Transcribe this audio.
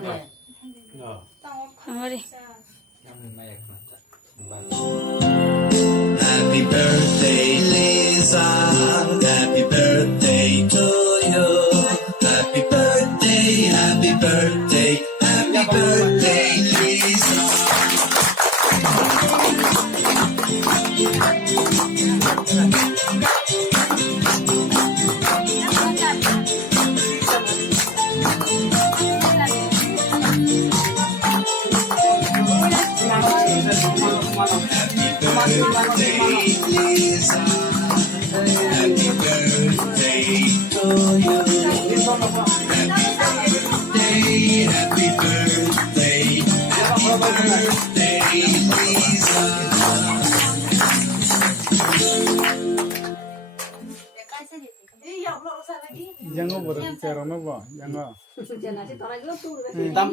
그래. 아무리. Happy birthday, Lisa. Happy birthday to you. Happy birthday, happy birthday, happy birthday, Lisa. Happy birthday, Lisa. Happy birthday to you. Happy birthday, happy birthday, Lisa. Jangan berbicara apa, jangan. Tam,